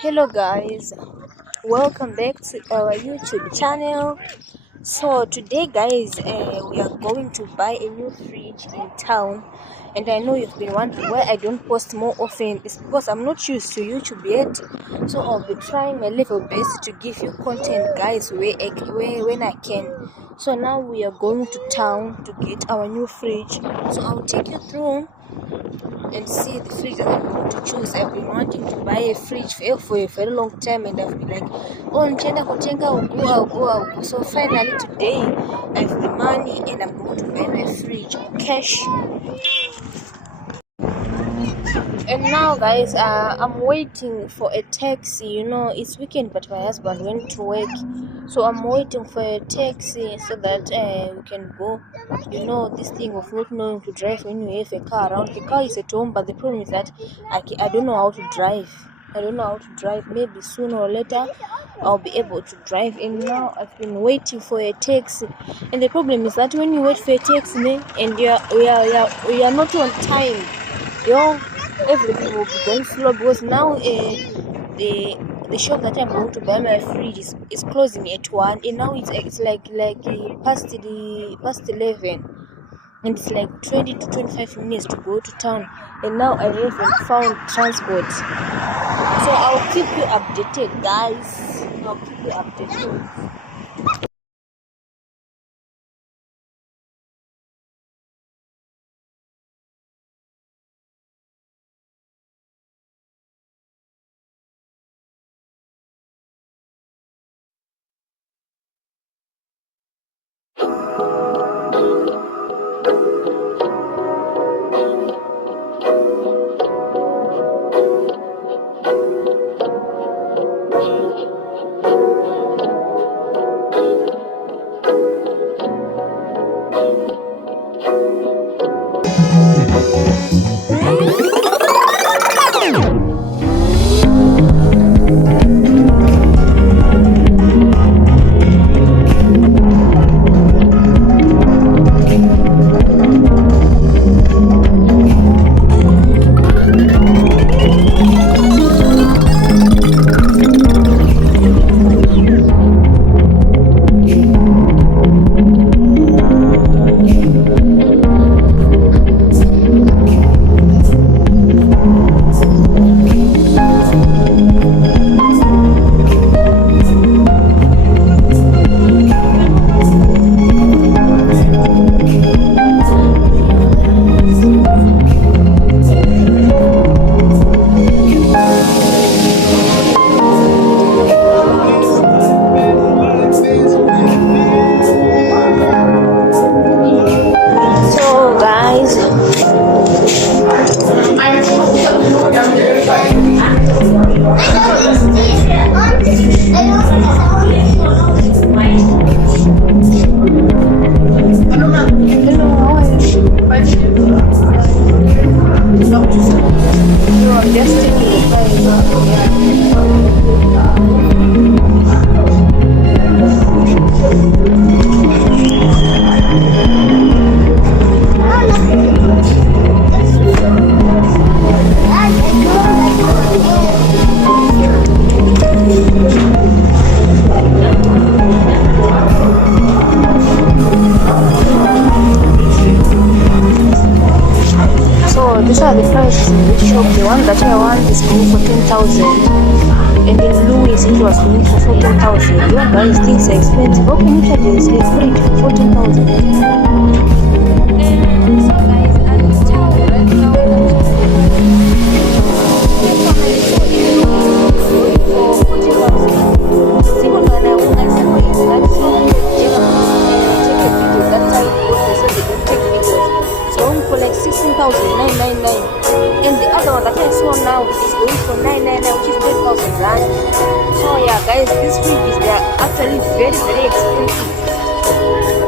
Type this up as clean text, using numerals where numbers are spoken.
Hello guys, welcome back to our YouTube channel. So today guys, we are going to buy a new fridge in town, and I know you've been wondering why I don't post more often. It's because I'm not used to YouTube yet, so I'll be trying my level best to give you content guys when I can. So now we are going to town to get our new fridge, so I'll take you through and see the fridge that I'm going to choose. I've been wanting to buy a fridge for a very long time, and I've been like, oh, nchenda kotenga, I'll go. So finally today I have the money and I'm going to buy my fridge cash. And now guys, I'm waiting for a taxi. It's weekend but my husband went to work, so I'm waiting for a taxi so that we can go. This thing of not knowing to drive when you have a car around. The car is at home, but the problem is that I don't know how to drive. Maybe sooner or later I'll be able to drive. And now I've been waiting for a taxi, and the problem is that when you wait for a taxi and we are not on time, everything will be going slow, because now the shop that I'm going to buy my fridge is closing at 1, and now it's like past 11, and it's like 20 to 25 minutes to go to town, and now I haven't found transport. So I'll keep you updated guys. So guys, I'm just taking the So these are the prices in this shop. The one that I want is going for 10,000, and in Louis it was going for 14,000. Guys, things are expensive. How can you charge a fridge for 14,000? For like 16,999, and the other one that I saw now is going for 999, which is 10,000 rand. So yeah guys, these fridges, they are actually very expensive.